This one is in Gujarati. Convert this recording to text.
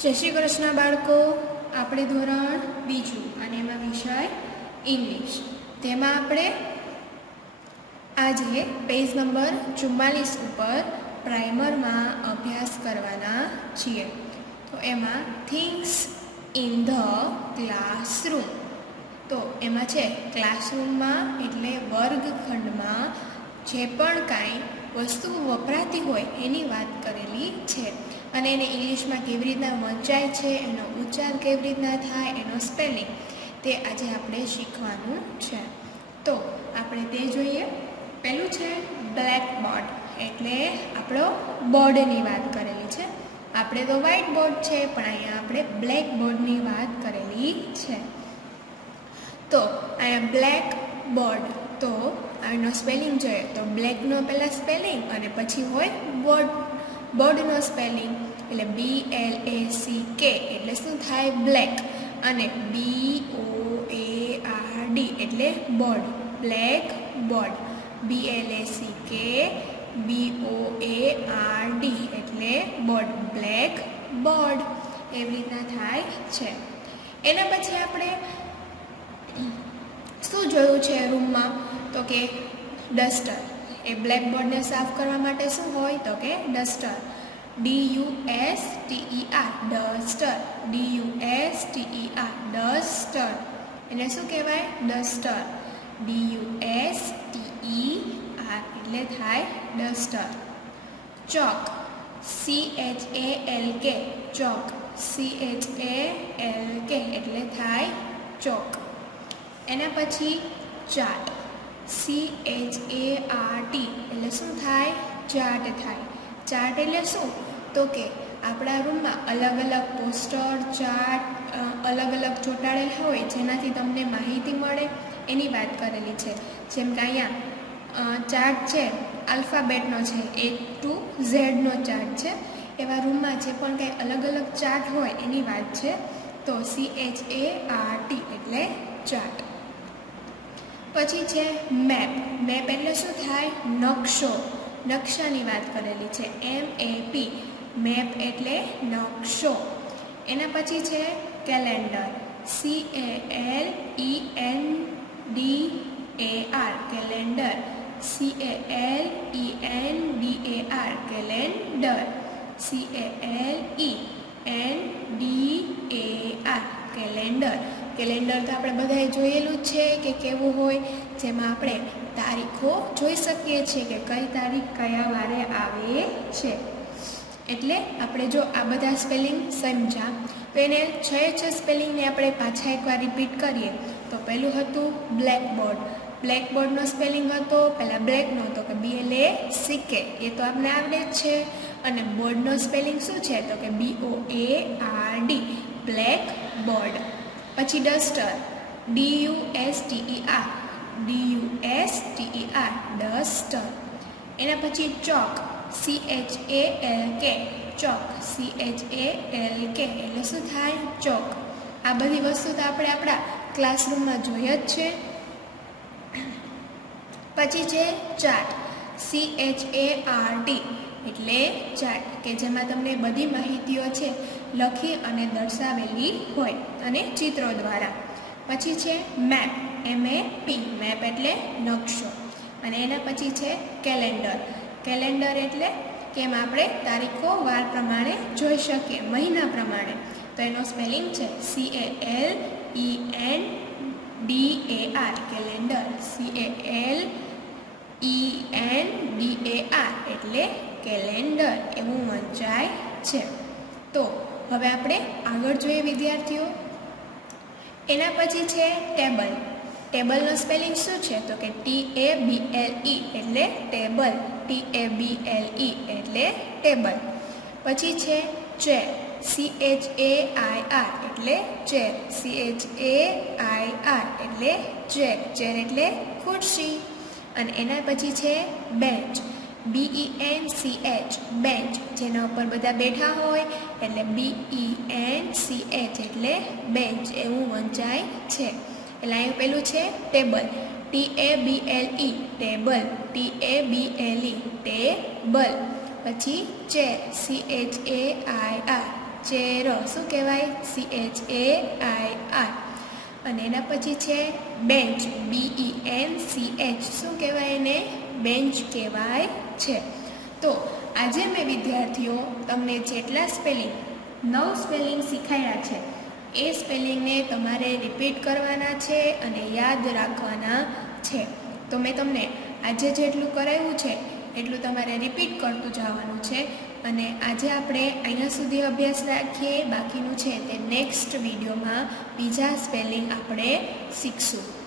જય શ્રી કૃષ્ણ બાળકો, આપણે ધોરણ બીજું અને એમાં વિષય ઇંગ્લિશ. તેમાં આપણે આજે પેજ નંબર 44 ઉપર પ્રાઇમરમાં અભ્યાસ કરવાના છીએ. તો એમાં થિંગ્સ ઇન ધ ક્લાસરૂમ. તો એમાં છે ક્લાસરૂમમાં એટલે વર્ગખંડમાં જે પણ કાંઈ વસ્તુ વપરાતી હોય એની વાત કરેલી છે અને એને ઇંગ્લિશમાં કેવી રીતના વંચાય છે, એનો ઉચ્ચાર કેવી રીતના થાય, એનો સ્પેલિંગ તે આજે આપણે શીખવાનું છે. તો આપણે તે જોઈએ. પહેલું છે બ્લેક બોર્ડ, એટલે આપણો બોર્ડની વાત કરેલી છે. આપણે તો વ્હાઇટ બોર્ડ છે, પણ અહીંયા આપણે બ્લેક બોર્ડની વાત કરેલી છે. તો અહીંયા બ્લેક બોર્ડ, તો આનો સ્પેલિંગ જોઈએ તો બ્લેકનો પહેલાં સ્પેલિંગ અને પછી હોય બોર્ડનો સ્પેલિંગ, એટલે BLACK એટલે શું થાય બ્લેક, અને BOARD એટલે board, black board, BLACK BOARD એટલે બોર્ડ, બ્લેક બોર્ડ. એવી રીતના થાય છે. એના પછી આપણે શું જોયું છે રૂમમાં, તો કે ડસ્ટર. એ બ્લેકબોર્ડને સાફ કરવા માટે શું હોય, તો કે duster, DUSTER duster, DUSTER duster. એને શું કહેવાય, ડસ્ટર, DUSTER એટલે થાય ડસ્ટર. ચોક, CHALK ચોક, CHALK એટલે થાય ચોક. એના પછી ચાર્ટ, CHART એટલે શું થાય, ચાર્ટ થાય. ચાર્ટ એટલે શું, તો કે આપણા રૂમમાં અલગ અલગ પોસ્ટર, ચાર્ટ અલગ અલગ ચોંટાડેલા હોય જેનાથી તમને માહિતી મળે એની વાત કરેલી છે. જેમ કે અહીંયા ચાર્ટ છે આલ્ફાબેટનો છે, A to Z નો ચાર્ટ છે. એવા રૂમમાં જે પણ કંઈ અલગ અલગ ચાર્ટ હોય એની વાત છે. તો CHART એટલે ચાર્ટ. પછી છે મેપ. મેપ એટલે શું થાય, નકશો, નકશાની વાત કરેલી છે, MAP મેપ એટલે નકશો. એના પછી છે calendar, CALENDAR calendar, CALENDAR calendar, CALENDAR calendar. Calendar તો આપણે બધાએ જોયેલું જ છે કે કેવું હોય, જેમાં આપણે તારીખો જોઈ શકીએ છીએ કે કઈ તારીખ કયા વારે આવે છે. એટલે આપણે જો આ બધા સ્પેલિંગ સમજ્યા તો એને 6 સ્પેલિંગને આપણે પાછા એકવાર રિપીટ કરીએ. તો પહેલું હતું બ્લેકબોર્ડ. બ્લેકબોર્ડનો સ્પેલિંગ હતો પહેલાં બ્લેકનો હતો કે BLACK, એ તો આપણે આવડે જ છે. અને બોર્ડનો સ્પેલિંગ શું છે, તો કે BOARD બ્લેક બોર્ડ. પછી ડસ્ટર, DUSTER ડસ્ટર. એના પછી ચોક, CHALK ચોક, CHALK એટલે શું થાય, ચોક. આ બધી વસ્તુ તો આપણે આપણા ક્લાસરૂમમાં જોઈએ જ છે. પછી છે ચાર્ટ, CHART એટલે ચાર્ટ, કે જેમાં તમને બધી માહિતીઓ છે લખી અને દર્શાવેલી હોય અને ચિત્રો દ્વારા. પછી છે મેપ, MAP મેપ એટલે નકશો. અને એના પછી છે કેલેન્ડર. કેલેન્ડર એટલે કે એમાં આપણે તારીખો વાર પ્રમાણે જોઈ શકીએ, મહિના પ્રમાણે. તો એનો સ્પેલિંગ છે CALENDAR કેલેન્ડર, CALENDAR એટલે કેલેન્ડર, એવું વંચાય છે. તો હવે આપણે આગળ જોઈએ વિદ્યાર્થીઓ. એના પછી છે ટેબલ. ટેબલનો સ્પેલિંગ શું છે, તો કે TABLE એટલે ટેબલ, TABLE એટલે ટેબલ. પછી છે ચેર, CHAIR એટલે ચેર, CHAIR એટલે ચેર, ચેર એટલે ખુરશી. અને એના પછી છે બેન્ચ, BENCH બેન્ચ, જેના ઉપર બધા બેઠા હોય એટલે BENCH એટલે બેન્ચ, એવું વંચાય છે. એટલે અહીં પેલું છે table, TABLE table, TABLE table. પછી ચેર, CHAIR ચેર શું કહેવાય? CHAIR. અને એના પછી છે બેન્ચ, BENCH. શું કહેવાય એને? બેન્ચ કહેવાય છે. તો આજે મેં વિદ્યાર્થીઓ તમને જેટલા સ્પેલિંગ 9 સ્પેલિંગ શીખવાડ્યા છે એ સ્પેલિંગને તમારે રિપીટ કરવાના છે અને યાદ રાખવાના છે. તો મેં તમને આજે જેટલું કરાવ્યું છે એટલું તમારે રિપીટ કરતું જવાનું છે. અને આજે આપણે અહીંયા સુધી અભ્યાસ રાખીએ. બાકીનું છે તે નેક્સ્ટ વિડીયોમાં બીજા સ્પેલિંગ આપણે શીખશું.